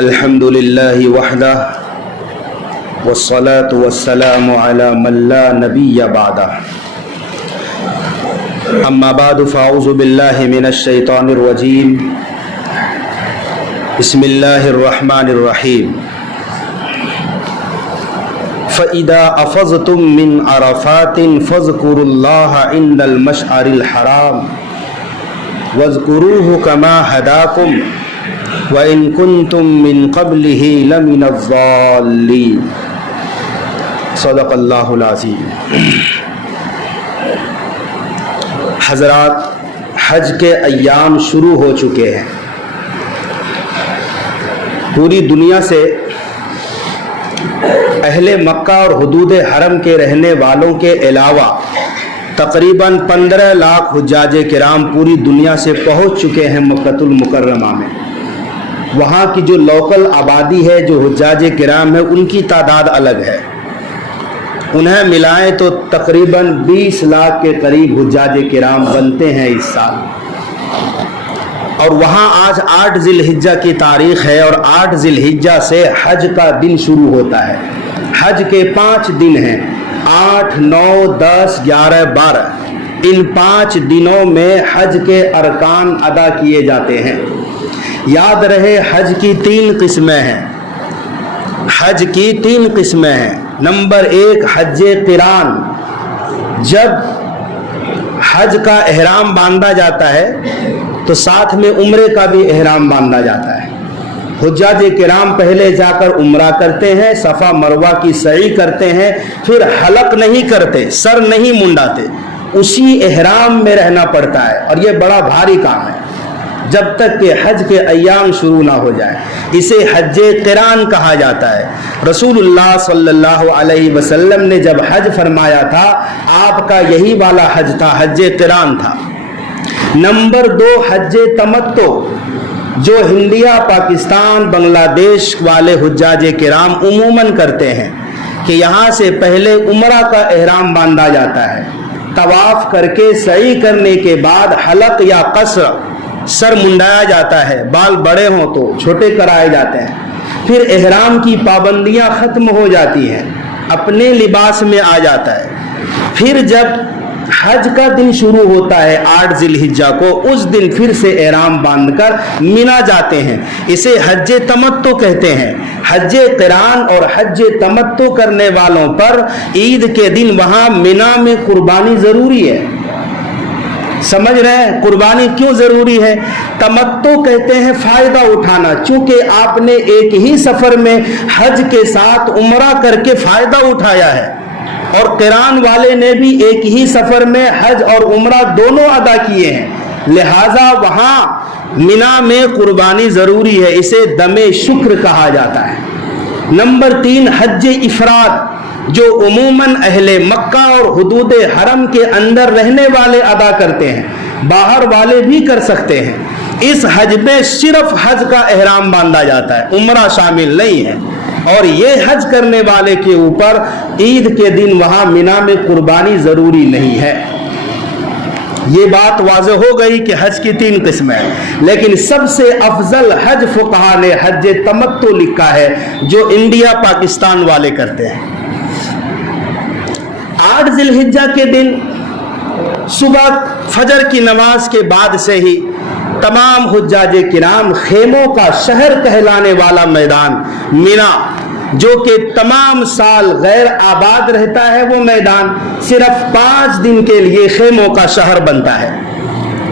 الحمد لله وحده والصلاة والسلام على من لا نبي بعده أما بعد فأعوذ بالله من الشيطان الرجيم بسم الله الرحمن الرحيم فإذا أفضتم من عرفات فاذكروا الله عند المشعر الحرام واذكروه كما هداكم وَإِن كُنتُم مِّن قَبْلِهِ لَمِنَ الضَّالِّينَ صدق اللہ العظیم۔ حضرات، حج کے ایام شروع ہو چکے ہیں۔ پوری دنیا سے اہل مکہ اور حدود حرم کے رہنے والوں کے علاوہ تقریباً 15 لاکھ حجاج کرام پوری دنیا سے پہنچ چکے ہیں مکۃ المکرمہ میں۔ وہاں کی جو لوکل آبادی ہے، جو حجاج کرام ہے، ان کی تعداد الگ ہے۔ انہیں ملائیں تو تقریباً 20 لاکھ کے قریب حجاج کرام بنتے ہیں اس سال۔ اور وہاں آج 8 ذی الحجہ کی تاریخ ہے، اور 8 ذی الحجہ سے حج کا دن شروع ہوتا ہے۔ حج کے 5 دن ہیں، 8، 9، 10، 11، 12۔ ان 5 دنوں میں حج کے ارکان ادا کیے جاتے ہیں۔ یاد رہے، حج کی 3 قسمیں ہیں۔ حج کی 3 قسمیں ہیں۔ نمبر 1 حج قران، جب حج کا احرام باندھا جاتا ہے تو ساتھ میں عمرے کا بھی احرام باندھا جاتا ہے۔ حجاج کرام پہلے جا کر عمرہ کرتے ہیں، صفا مروہ کی سعی کرتے ہیں، پھر حلق نہیں کرتے، سر نہیں منڈاتے، اسی احرام میں رہنا پڑتا ہے، اور یہ بڑا بھاری کام ہے جب تک کہ حج کے ایام شروع نہ ہو جائے۔ اسے حج قران کہا جاتا ہے۔ رسول اللہ صلی اللہ علیہ وسلم نے جب حج فرمایا تھا، آپ کا یہی والا حج تھا، حج قران تھا۔ نمبر 2 حج تمتع، جو انڈیا، پاکستان، بنگلہ دیش والے حجاج کرام عموماً کرتے ہیں کہ یہاں سے پہلے عمرہ کا احرام باندھا جاتا ہے، طواف کر کے سعی کرنے کے بعد حلق یا قصر، سر منڈایا جاتا ہے، بال بڑے ہوں تو چھوٹے کرائے جاتے ہیں، پھر احرام کی پابندیاں ختم ہو جاتی ہیں، اپنے لباس میں آ جاتا ہے۔ پھر جب حج کا دن شروع ہوتا ہے 8 ذی الحجہ کو، اس دن پھر سے احرام باندھ کر مینا جاتے ہیں۔ اسے حج تمتع کہتے ہیں۔ حج قران اور حج تمتع کرنے والوں پر عید کے دن وہاں مینا میں قربانی ضروری ہے۔ سمجھ رہے ہیں قربانی کیوں ضروری ہے؟ تمتع کہتے ہیں فائدہ اٹھانا، چونکہ آپ نے ایک ہی سفر میں حج کے ساتھ عمرہ کر کے فائدہ اٹھایا ہے، اور قران والے نے بھی ایک ہی سفر میں حج اور عمرہ دونوں ادا کیے ہیں، لہذا وہاں مینا میں قربانی ضروری ہے۔ اسے دم شکر کہا جاتا ہے۔ نمبر 3 حج افراد، جو عموماً اہل مکہ اور حدود حرم کے اندر رہنے والے ادا کرتے ہیں، باہر والے بھی کر سکتے ہیں۔ اس حج میں صرف حج کا احرام باندھا جاتا ہے، عمرہ شامل نہیں ہے، اور یہ حج کرنے والے کے اوپر عید کے دن وہاں مینا میں قربانی ضروری نہیں ہے۔ یہ بات واضح ہو گئی کہ حج کی 3 قسمیں ہیں، لیکن سب سے افضل حج فقہا نے حج تمتع لکھا ہے، جو انڈیا پاکستان والے کرتے ہیں۔ 8 ذی الحجہ کے دن صبح فجر کی نماز کے بعد سے ہی تمام حجاج کرام خیموں کا شہر کہلانے والا میدان مینا، جو کہ تمام سال غیر آباد رہتا ہے، وہ میدان صرف 5 دن کے لیے خیموں کا شہر بنتا ہے۔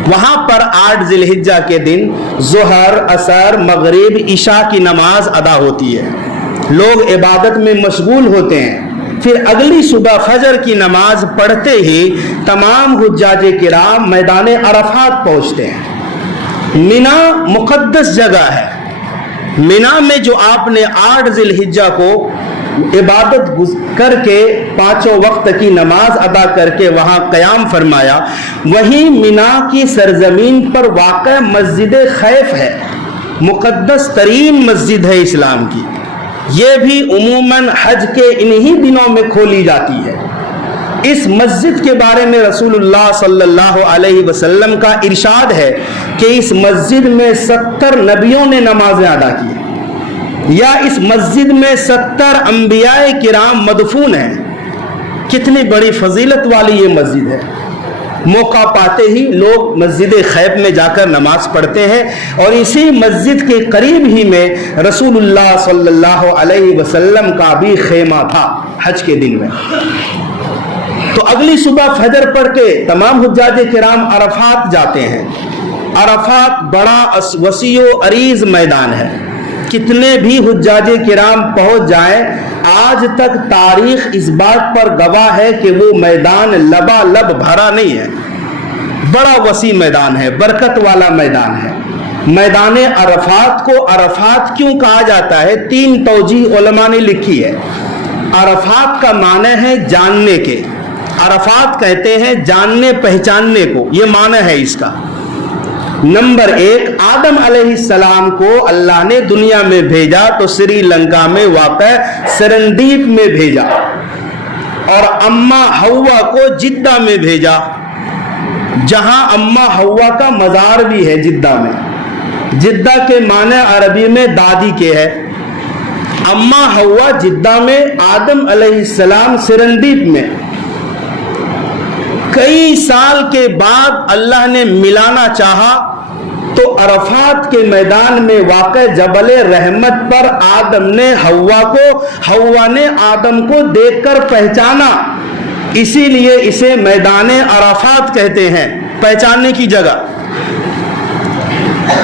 وہاں پر 8 ذی الحجہ کے دن ظہر، عصر، مغرب، عشاء کی نماز ادا ہوتی ہے، لوگ عبادت میں مشغول ہوتے ہیں۔ پھر اگلی صبح فجر کی نماز پڑھتے ہی تمام حجاج کرام میدان عرفات پہنچتے ہیں۔ مینا مقدس جگہ ہے۔ مینا میں جو آپ نے 8 ذی الحجہ کو عبادت کر کے 5 وقت کی نماز ادا کر کے وہاں قیام فرمایا، وہیں مینا کی سرزمین پر واقع مسجد خیف ہے، مقدس ترین مسجد ہے اسلام کی۔ یہ بھی عموماً حج کے انہی دنوں میں کھولی جاتی ہے۔ اس مسجد کے بارے میں رسول اللہ صلی اللہ علیہ وسلم کا ارشاد ہے کہ اس مسجد میں 70 نبیوں نے نمازیں ادا کی۔ یا اس مسجد میں 70 انبیاء کرام مدفون ہیں. کتنی بڑی فضیلت والی یہ مسجد ہے. موقع پاتے ہی لوگ مسجد خیب میں جا کر نماز پڑھتے ہیں، اور اسی مسجد کے قریب ہی میں رسول اللہ صلی اللہ علیہ وسلم کا بھی خیمہ تھا حج کے دن میں. تو اگلی صبح فجر پڑھ کے تمام حجاج کرام عرفات جاتے ہیں. عرفات بڑا وسیع و عریض میدان ہے. کتنے بھی حجاج کرام پہنچ جائیں، آج تک تاریخ اس بات پر گواہ ہے کہ وہ میدان لبالب بھرا نہیں ہے. بڑا وسیع میدان ہے، برکت والا میدان ہے. میدان عرفات کو عرفات کیوں کہا جاتا ہے؟ 3 توجیہ علماء نے لکھی ہے. عرفات کا معنی ہے جاننے کے. عرفات کہتے ہیں جاننے پہچاننے کو، یہ معنی ہے اس کا. نمبر 1، آدم علیہ السلام کو اللہ نے دنیا میں بھیجا تو سری لنکا میں واقع سرندیپ میں بھیجا، اور اماں حوا کو جدہ میں بھیجا، جہاں اماں حوا کا مزار بھی ہے جدہ میں. جدہ کے معنی عربی میں دادی کے ہے. اماں حوا جدہ میں، آدم علیہ السلام سرندیپ میں. کئی سال کے بعد اللہ نے ملانا چاہا تو عرفات کے میدان میں واقع جبل رحمت پر آدم نے حوا کو، حوا نے آدم کو دیکھ کر پہچانا. اسی لیے اسے میدان عرفات کہتے ہیں، پہچاننے کی جگہ.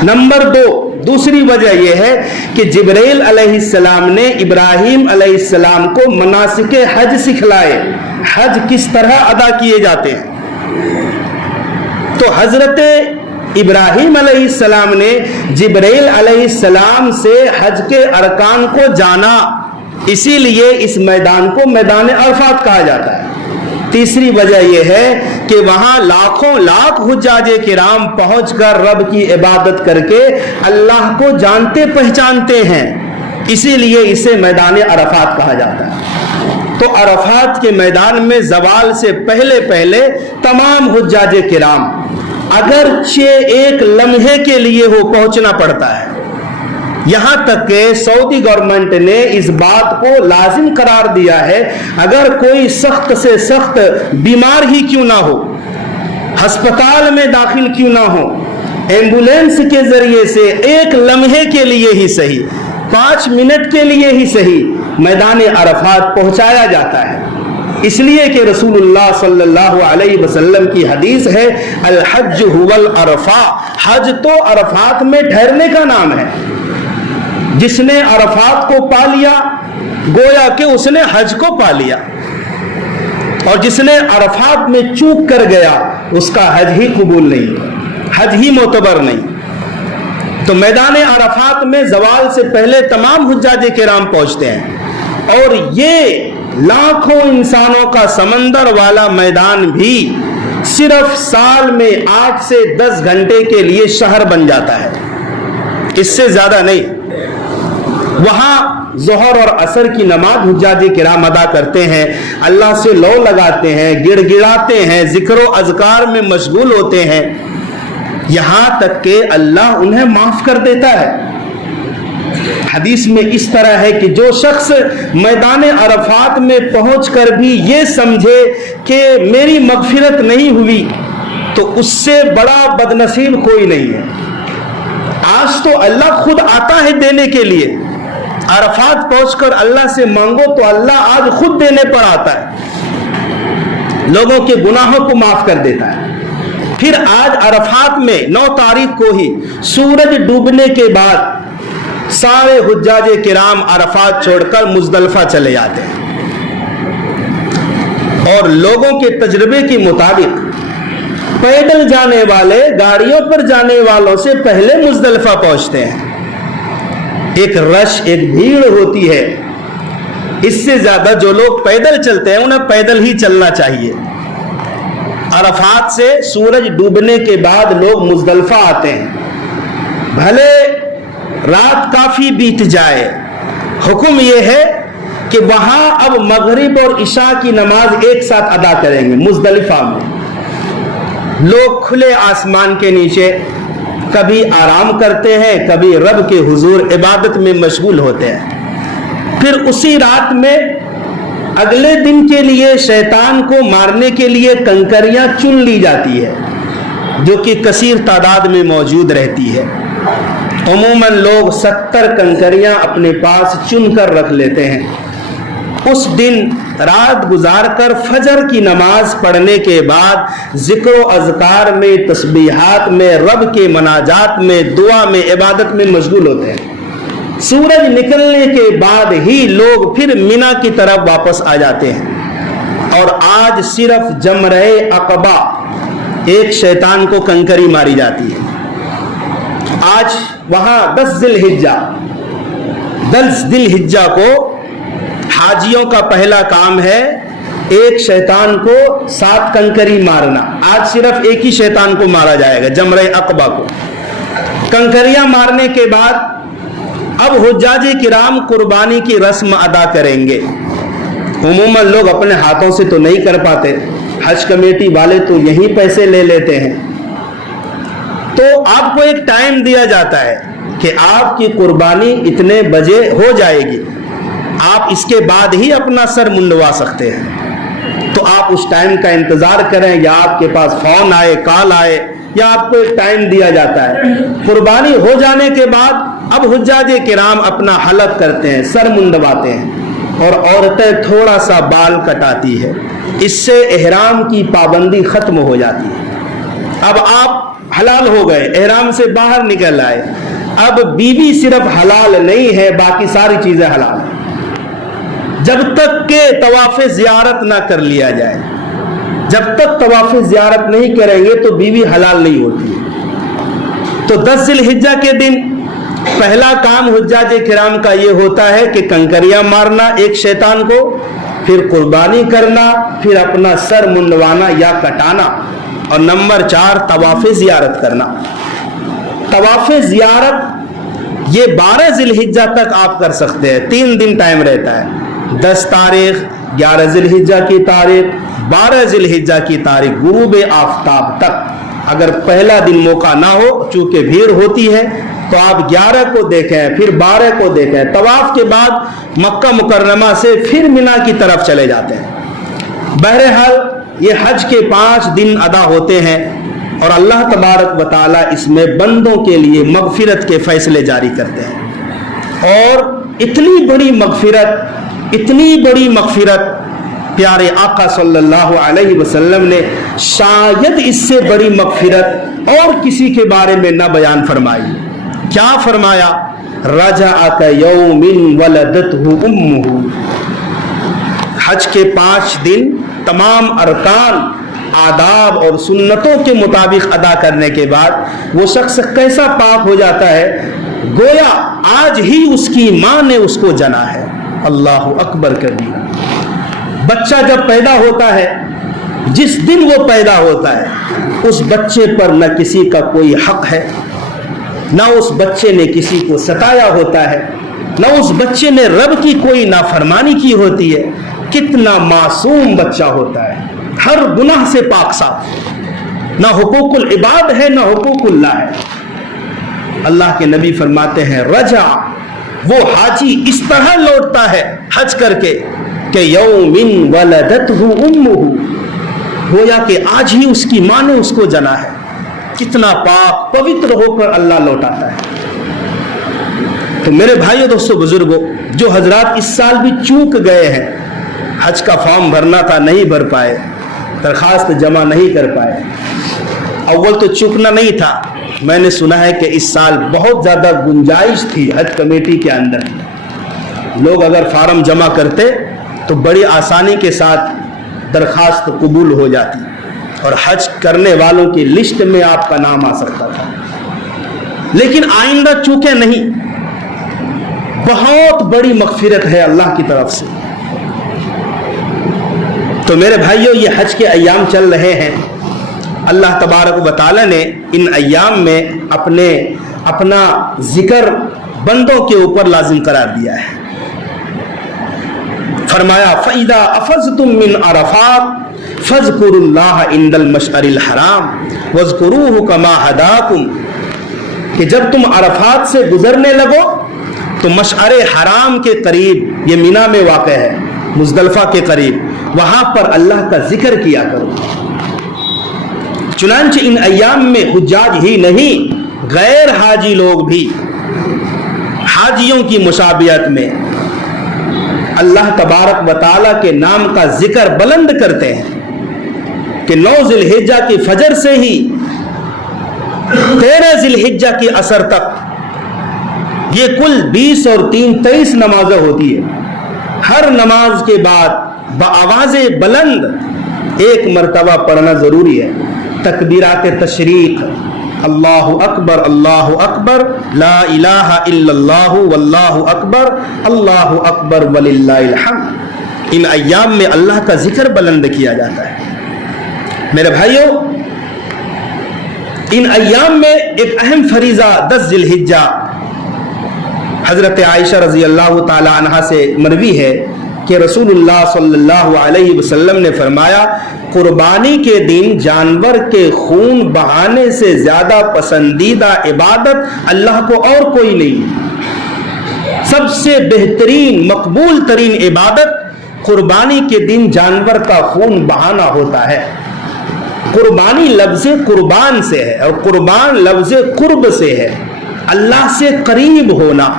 نمبر 2، دوسری وجہ یہ ہے کہ جبرائیل علیہ السلام نے ابراہیم علیہ السلام کو مناسک حج سکھلائے. حج کس طرح ادا کیے جاتے ہیں؟ تو حضرت ابراہیم علیہ السلام نے جبرائیل علیہ السلام سے حج کے ارکان کو جانا، اسی لیے اس میدان کو میدان عرفات کہا جاتا ہے. تیسری وجہ یہ ہے کہ وہاں لاکھوں لاکھ حجاج کرام پہنچ کر رب کی عبادت کر کے اللہ کو جانتے پہچانتے ہیں، اسی لیے اسے میدان عرفات کہا جاتا ہے. تو عرفات کے میدان میں زوال سے پہلے پہلے تمام حجاج کرام اگرچہ ایک لمحے کے لیے ہو پہنچنا پڑتا ہے. یہاں تک کہ سعودی گورنمنٹ نے اس بات کو لازم قرار دیا ہے، اگر کوئی سخت سے سخت بیمار ہی کیوں نہ ہو، ہسپتال میں داخل کیوں نہ ہو، ایمبولینس کے ذریعے سے ایک لمحے کے لیے ہی صحیح، 5 منٹ کے لیے ہی صحیح، میدان عرفات پہنچایا جاتا ہے. اس لیے کہ رسول اللہ صلی اللہ علیہ وسلم کی حدیث ہے، الحج هو العرفہ، حج تو عرفات میں ٹھہرنے کا نام ہے. جس نے عرفات کو پا لیا گویا کہ اس نے حج کو پا لیا، اور جس نے عرفات میں چوک کر گیا اس کا حج ہی قبول نہیں، حج ہی معتبر نہیں. تو میدان عرفات میں زوال سے پہلے تمام حجاج کرام پہنچتے ہیں، اور یہ لاکھوں انسانوں کا سمندر والا میدان بھی صرف سال میں 8 سے 10 گھنٹے کے لیے شہر بن جاتا ہے، اس سے زیادہ نہیں. وہاں ظہر اور عصر کی نماز حجاج کرام ادا کرتے ہیں، اللہ سے لو لگاتے ہیں، گڑ گڑاتے ہیں، ذکر و اذکار میں مشغول ہوتے ہیں، یہاں تک کہ اللہ انہیں معاف کر دیتا ہے. حدیث میں اس طرح ہے کہ جو شخص میدان عرفات میں پہنچ کر بھی یہ سمجھے کہ میری مغفرت نہیں ہوئی تو اس سے بڑا بدنصیب کوئی نہیں ہے. آج تو اللہ خود آتا ہے دینے کے لیے، عرفات پہنچ کر اللہ سے مانگو تو اللہ آج خود دینے پر آتا ہے، لوگوں کے گناہوں کو معاف کر دیتا ہے. پھر آج عرفات میں 9 تاریخ کو ہی سورج ڈوبنے کے بعد سارے حجاج کرام عرفات چھوڑ کر مزدلفہ چلے جاتے ہیں، اور لوگوں کے تجربے کے مطابق پیدل جانے والے گاڑیوں پر جانے والوں سے پہلے مزدلفہ پہنچتے ہیں. ایک رش، ایک بھیڑ ہوتی ہے. اس سے زیادہ جو لوگ پیدل چلتے ہیں انہیں پیدل ہی چلنا چاہیے. عرفات سے سورج ڈوبنے کے بعد لوگ مزدلفہ آتے ہیں، بھلے رات کافی بیت جائے، حکم یہ ہے کہ وہاں اب مغرب اور عشاء کی نماز ایک ساتھ ادا کریں گے. مزدلفہ میں لوگ کھلے آسمان کے نیچے کبھی آرام کرتے ہیں، کبھی رب کے حضور عبادت میں مشغول ہوتے ہیں۔ پھر اسی رات میں اگلے دن کے لیے شیطان کو مارنے کے لیے کنکریاں چن لی جاتی ہے، جو کہ کثیر تعداد میں موجود رہتی ہے۔ عموماً لوگ 70 کنکریاں اپنے پاس چن کر رکھ لیتے ہیں۔ اس دن رات گزار کر فجر کی نماز پڑھنے کے بعد ذکر و اذکار میں، تسبیحات میں، رب کے مناجات میں، دعا میں، عبادت میں مشغول ہوتے ہیں۔ سورج نکلنے کے بعد ہی لوگ پھر مینا کی طرف واپس آ جاتے ہیں، اور آج صرف جمرہ عقبہ ایک شیطان کو کنکری ماری جاتی ہے۔ آج وہاں 10 ذی الحجہ کو حاجیوں کا پہلا کام ہے ایک شیطان کو 7 کنکری مارنا۔ آج صرف ایک ہی شیطان کو مارا جائے گا، جمرہ عقبہ کو۔ کنکریاں مارنے کے بعد اب حجاج کرام قربانی کی رسم ادا کریں گے۔ عموماً لوگ اپنے ہاتھوں سے تو نہیں کر پاتے، حج کمیٹی والے تو یہی پیسے لے لیتے ہیں۔ تو آپ کو ایک ٹائم دیا جاتا ہے کہ آپ کی قربانی اتنے بجے ہو جائے گی، آپ اس کے بعد ہی اپنا سر منڈوا سکتے ہیں۔ تو آپ اس ٹائم کا انتظار کریں، یا آپ کے پاس فون آئے، کال آئے، یا آپ کو ایک ٹائم دیا جاتا ہے۔ قربانی ہو جانے کے بعد اب حجاج کرام اپنا حلق کرتے ہیں، سر منڈواتے ہیں، اور عورتیں تھوڑا سا بال کٹاتی ہے۔ اس سے احرام کی پابندی ختم ہو جاتی ہے۔ اب آپ حلال ہو گئے، احرام سے باہر نکل آئے۔ اب بیوی صرف حلال نہیں ہے، باقی ساری چیزیں حلال ہیں، جب تک کہ طواف زیارت نہ کر لیا جائے۔ جب تک طواف زیارت نہیں کریں گے تو بیوی حلال نہیں ہوتی ہے۔ تو 10 ذی الحجہ کے دن پہلا کام حجاج کرام کا یہ ہوتا ہے کہ کنکریاں مارنا ایک شیطان کو، پھر قربانی کرنا، پھر اپنا سر منڈوانا یا کٹانا، اور نمبر 4 طواف زیارت کرنا۔ طواف زیارت یہ 12 ذی الحجہ تک آپ کر سکتے ہیں، 3 دن ٹائم رہتا ہے۔ 10 تاریخ، 11 ذی الحجہ کی تاریخ، 12 ذی الحجہ کی تاریخ غروب آفتاب تک۔ اگر پہلا دن موقع نہ ہو، چونکہ بھیڑ ہوتی ہے، تو آپ 11 کو دیکھیں، پھر 12 کو دیکھیں۔ طواف کے بعد مکہ مکرمہ سے پھر مینا کی طرف چلے جاتے ہیں۔ بہرحال یہ حج کے 5 دن ادا ہوتے ہیں، اور اللہ تبارک و تعالی اس میں بندوں کے لیے مغفرت کے فیصلے جاری کرتے ہیں۔ اور اتنی بڑی مغفرت پیارے آقا صلی اللہ علیہ وسلم نے شاید اس سے بڑی مغفرت اور کسی کے بارے میں نہ بیان فرمائی۔ کیا فرمایا؟ رجع کیوم ولدتہ امہ۔ حج کے 5 دن تمام ارکان، آداب اور سنتوں کے مطابق ادا کرنے کے بعد وہ شخص کیسا پاک ہو جاتا ہے، گویا آج ہی اس کی ماں نے اس کو جنا ہے۔ اللہ اکبر کبیرہ۔ بچہ جب پیدا ہوتا ہے، جس دن وہ پیدا ہوتا ہے، اس بچے پر نہ کسی کا کوئی حق ہے، نہ اس بچے نے کسی کو ستایا ہوتا ہے، نہ اس بچے نے رب کی کوئی نافرمانی کی ہوتی ہے۔ کتنا معصوم بچہ ہوتا ہے، ہر گناہ سے پاک صاف، نہ حقوق العباد ہے نہ حقوق اللہ ہے۔ اللہ کے نبی فرماتے ہیں رجع، وہ حاجی اس طرح لوٹتا ہے حج کر کے کہ یوم ولدتہ امہ، گویا کہ آج ہی اس کی ماں نے اس کو جنا ہے۔ کتنا پاک پوتر ہو کر اللہ لوٹاتا ہے۔ تو میرے بھائیو، دوستو، بزرگوں، جو حضرات اس سال بھی چوک گئے ہیں، حج کا فارم بھرنا تھا نہیں بھر پائے، درخواست جمع نہیں کر پائے، اول تو چوکنا نہیں تھا، میں نے سنا ہے کہ اس سال بہت زیادہ گنجائش تھی حج کمیٹی کے اندر، لوگ اگر فارم جمع کرتے تو بڑی آسانی کے ساتھ درخواست قبول ہو جاتی اور حج کرنے والوں کی لسٹ میں آپ کا نام آ سکتا تھا۔ لیکن آئندہ چونکہ نہیں، بہت بڑی مغفرت ہے اللہ کی طرف سے۔ تو میرے بھائیوں، یہ حج کے ایام چل رہے ہیں، اللہ تبارک و تعالی نے ان ایام میں اپنا ذکر بندوں کے اوپر لازم قرار دیا ہے۔ فرمایا فَإِذَا أَفَضْتُم مِّنْ عَرَفَاتٍ فَاذْكُرُوا اللَّهَ عِندَ الْمَشْعَرِ الْحَرَامِ وَاذْكُرُوهُ كَمَا هَدَاكُمْ۔ کہ جب تم عرفات سے گزرنے لگو تو مشعر حرام کے قریب، یہ مینا میں واقع ہے، مزدلفہ کے قریب، وہاں پر اللہ کا ذکر کیا کرو۔ چنانچہ ان ایام میں حجاج ہی نہیں، غیر حاجی لوگ بھی حاجیوں کی مشابہت میں اللہ تبارک و تعالیٰ کے نام کا ذکر بلند کرتے ہیں کہ 9 ذی الحجہ کی فجر سے ہی 13 ذی الحجہ کی عصر تک یہ کل 20 اور 3 23 نمازیں ہوتی ہے۔ ہر نماز کے بعد بآواز بلند ایک مرتبہ پڑھنا ضروری ہے، تکبیرات تشریق، اللہ اکبر لا الہ الا اللہ واللہ اکبر وللہ الحمد۔ ان ایام میں اللہ کا ذکر بلند کیا جاتا ہے۔ میرے بھائیوں، ان ایام میں ایک اہم فریضہ 10 ذی الحجہ، حضرت عائشہ رضی اللہ تعالی عنہا سے مروی ہے کہ رسول اللہ صلی اللہ علیہ وسلم نے فرمایا، قربانی کے دن جانور کے خون بہانے سے زیادہ پسندیدہ عبادت اللہ کو اور کوئی نہیں۔ سب سے بہترین مقبول ترین عبادت قربانی کے دن جانور کا خون بہانا ہوتا ہے۔ قربانی لفظ قربان سے ہے اور قربان لفظ قرب سے ہے، اللہ سے قریب ہونا۔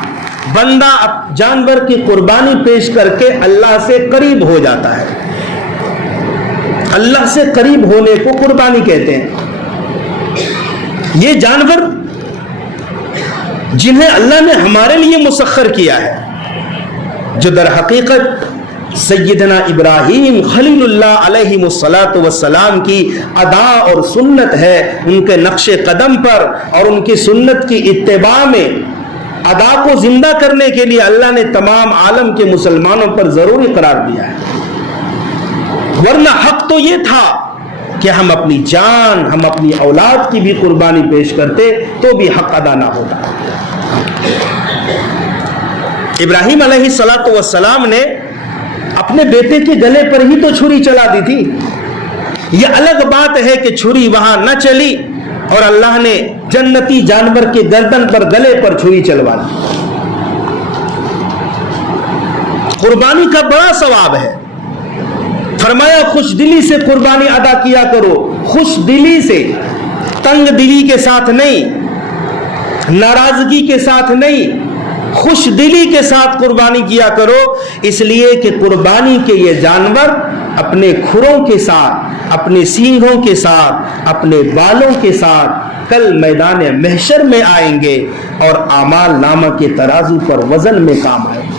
بندہ جانور کی قربانی پیش کر کے اللہ سے قریب ہو جاتا ہے۔ اللہ سے قریب ہونے کو قربانی کہتے ہیں۔ یہ جانور جنہیں اللہ نے ہمارے لیے مسخر کیا ہے، جو در حقیقت سیدنا ابراہیم خلیل اللہ علیہ السلام کی ادا اور سنت ہے، ان کے نقش قدم پر اور ان کی سنت کی اتباع میں ادا کو زندہ کرنے کے لیے اللہ نے تمام عالم کے مسلمانوں پر ضروری قرار دیا ہے۔ ورنہ حق تو یہ تھا کہ ہم اپنی جان، ہم اپنی اولاد کی بھی قربانی پیش کرتے تو بھی حق ادا نہ ہوتا۔ ابراہیم علیہ السلام نے اپنے بیٹے کے گلے پر ہی تو چھری چلا دی تھی۔ یہ الگ بات ہے کہ چھری وہاں نہ چلی اور اللہ نے جنتی جانور کے گردن پر، گلے پر چھری چلوا دی۔ قربانی کا بڑا ثواب ہے۔ فرمایا خوش دلی سے قربانی ادا کیا کرو، خوش دلی سے، تنگ دلی کے ساتھ نہیں، ناراضگی کے ساتھ نہیں، خوش دلی کے ساتھ قربانی کیا کرو، اس لیے کہ قربانی کے یہ جانور اپنے کھروں کے ساتھ، اپنے سینگوں کے ساتھ، اپنے بالوں کے ساتھ کل میدان محشر میں آئیں گے اور اعمال نامہ کے ترازو پر وزن میں کام آئیں گے۔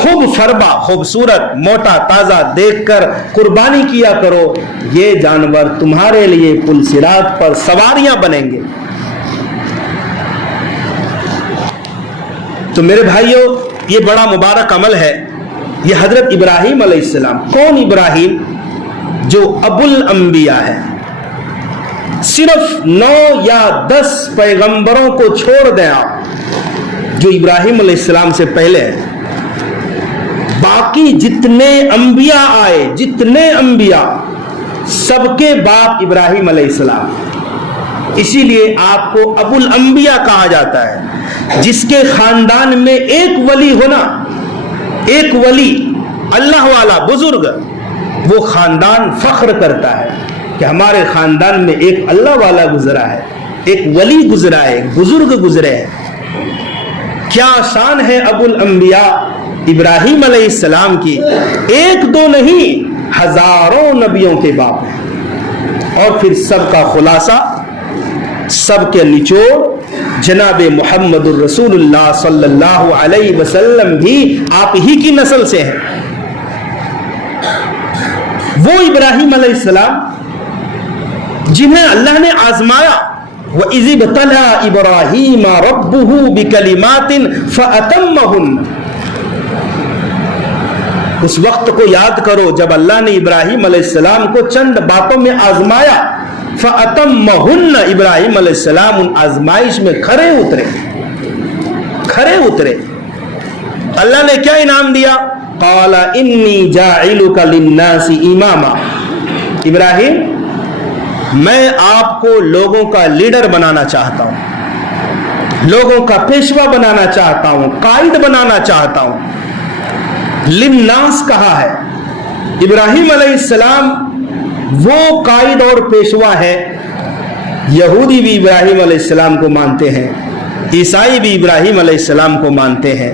خوب فربا، خوبصورت، موٹا تازہ دیکھ کر قربانی کیا کرو، یہ جانور تمہارے لیے پل صراط پر سواریاں بنیں گے۔ تو میرے بھائیوں، یہ بڑا مبارک عمل ہے۔ یہ حضرت ابراہیم علیہ السلام، کون ابراہیم؟ جو ابو الانبیاء ہے۔ صرف 9 یا 10 پیغمبروں کو چھوڑ دیں آپ جو ابراہیم علیہ السلام سے پہلے ہیں، باقی جتنے انبیاء آئے، جتنے انبیاء، سب کے باپ ابراہیم علیہ السلام۔ اسی لیے آپ کو ابو الانبیاء کہا جاتا ہے۔ جس کے خاندان میں ایک ولی ہونا، ایک ولی اللہ والا بزرگ، وہ خاندان فخر کرتا ہے کہ ہمارے خاندان میں ایک اللہ والا گزرا ہے، ایک ولی گزرا ہے، ایک بزرگ گزرے ہیں۔ کیا شان ہے ابو الانبیاء ابراہیم علیہ السلام کی، ایک دو نہیں، ہزاروں نبیوں کے باپ ہیں۔ اور پھر سب کا خلاصہ، سب کے نچوڑ جناب محمد الرسول اللہ صلی اللہ علیہ وسلم بھی آپ ہی کی نسل سے ہیں۔ وہ ابراہیم علیہ السلام جنہیں اللہ نے آزمایا، وَإِذِ ابْتَلَىٰ إِبْرَاهِيمَ رَبُّهُ بِكَلِمَاتٍ فَأَتَمَّهُنَّ۔ اس وقت کو یاد کرو جب اللہ نے ابراہیم علیہ السلام کو چند باتوں میں آزمایا، فَأَتَمَّهُنَّ، ابراہیم علیہ السلام ان آزمائش میں کھرے اترے۔ اللہ نے کیا انعام دیا؟ قَالَ إِنِّي جَاعِلُكَ لِلنَّاسِ إِمَامًا۔ ابراہیم، میں آپ کو لوگوں کا لیڈر بنانا چاہتا ہوں، لوگوں کا پیشوا بنانا چاہتا ہوں، قائد بنانا چاہتا ہوں۔ للناس کہا ہے، ابراہیم علیہ السلام وہ قائد اور پیشوا ہے۔ یہودی بھی ابراہیم علیہ السلام کو مانتے ہیں، عیسائی بھی ابراہیم علیہ السلام کو مانتے ہیں،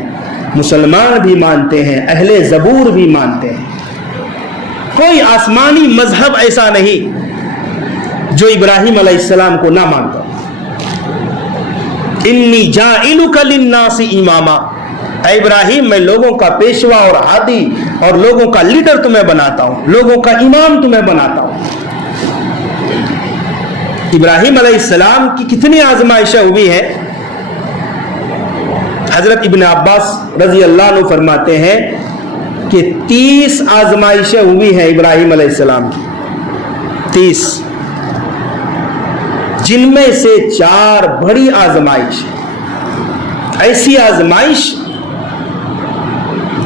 مسلمان بھی مانتے ہیں، اہل زبور بھی مانتے ہیں۔ کوئی آسمانی مذہب ایسا نہیں جو ابراہیم علیہ السلام کو نہ مانتا۔ انی جاعلک للناس اماما، اے ابراہیم میں لوگوں کا پیشوا اور ہادی اور لوگوں کا لیڈر تمہیں بناتا ہوں، لوگوں کا امام تمہیں بناتا ہوں۔ ابراہیم علیہ السلام کی کتنی آزمائشیں ہوئی ہیں۔ حضرت ابن عباس رضی اللہ عنہ فرماتے ہیں کہ 30 آزمائشیں ہوئی ہیں ابراہیم علیہ السلام کی، 30، جن میں سے 4 بڑی آزمائش، ایسی آزمائش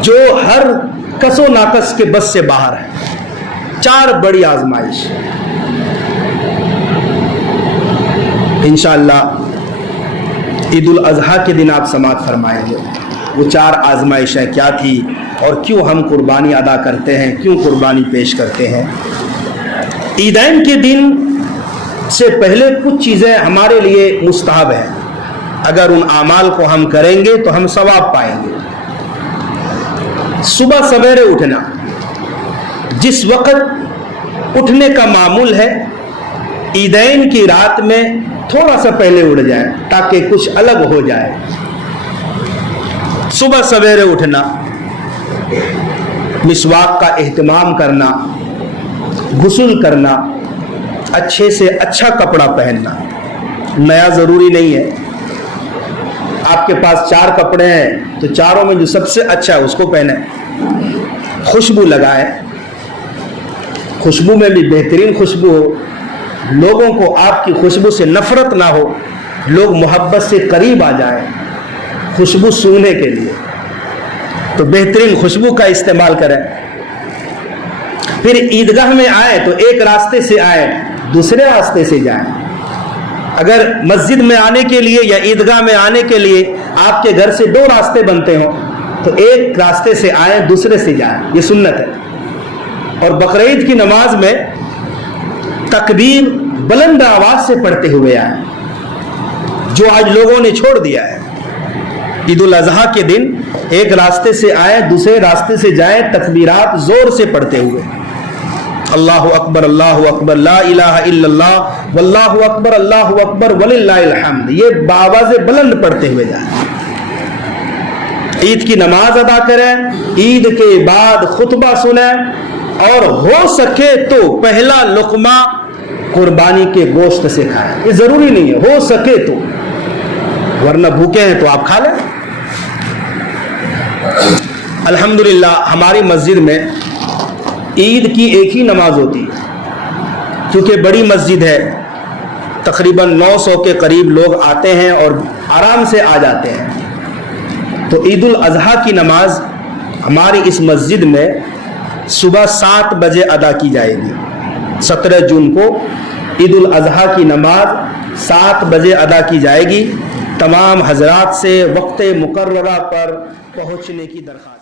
جو ہر کس و ناقص کے بس سے باہر ہے، 4 بڑی آزمائش۔ انشاءاللہ عید الاضحیٰ کے دن آپ سماعت فرمائیں گے وہ 4 آزمائشیں کیا تھی اور کیوں ہم قربانی ادا کرتے ہیں، کیوں قربانی پیش کرتے ہیں۔ عیدین کے دن سے پہلے کچھ چیزیں ہمارے لیے مستحب ہیں، اگر ان اعمال کو ہم کریں گے تو ہم ثواب پائیں گے۔ صبح سویرے اٹھنا، جس وقت اٹھنے کا معمول ہے عیدین کی رات میں تھوڑا سا پہلے اٹھ جائیں تاکہ کچھ الگ ہو جائے۔ صبح سویرے اٹھنا، مسواک کا اہتمام کرنا، غسل کرنا، اچھے سے اچھا کپڑا پہننا، نیا ضروری نہیں ہے۔ آپ کے پاس 4 کپڑے ہیں تو چاروں میں جو سب سے اچھا ہے اس کو پہنیں۔ خوشبو لگائیں، خوشبو میں بھی بہترین خوشبو ہو، لوگوں کو آپ کی خوشبو سے نفرت نہ ہو، لوگ محبت سے قریب آ جائیں خوشبو سونگنے کے لیے، تو بہترین خوشبو کا استعمال کریں۔ پھر عیدگاہ میں آئیں تو ایک راستے سے آئیں، دوسرے راستے سے جائیں۔ اگر مسجد میں آنے کے لیے یا عیدگاہ میں آنے کے لیے آپ کے گھر سے 2 راستے بنتے ہوں تو ایک راستے سے آئیں، دوسرے سے جائیں، یہ سنت ہے۔ اور بقرعید کی نماز میں تکبیر بلند آواز سے پڑھتے ہوئے آئیں، جو آج لوگوں نے چھوڑ دیا ہے۔ عید الاضحیٰ کے دن ایک راستے سے آئیں، دوسرے راستے سے جائیں، تکبیرات زور سے پڑھتے ہوئے، اللہ اکبر لا الہ الا اللہ واللہ اکبر وللہ الحمد، یہ بآواز بلند پڑھتے ہوئے جائیں۔ عید کی نماز ادا کریں، عید کے بعد خطبہ سنیں، اور ہو سکے تو پہلا لقمہ قربانی کے گوشت سے کھائیں۔ یہ ضروری نہیں ہے، ہو سکے تو، ورنہ بھوکے ہیں تو آپ کھا لیں۔ الحمدللہ ہماری مسجد میں عید کی ایک ہی نماز ہوتی ہے، کیونکہ بڑی مسجد ہے، تقریباً 900 کے قریب لوگ آتے ہیں اور آرام سے آ جاتے ہیں۔ تو عید الاضحیٰ کی نماز ہماری اس مسجد میں صبح 7 بجے ادا کی جائے گی۔ 17 جون کو عید الاضحیٰ کی نماز 7 بجے ادا کی جائے گی۔ تمام حضرات سے وقت مقررہ پر پہنچنے کی درخواست۔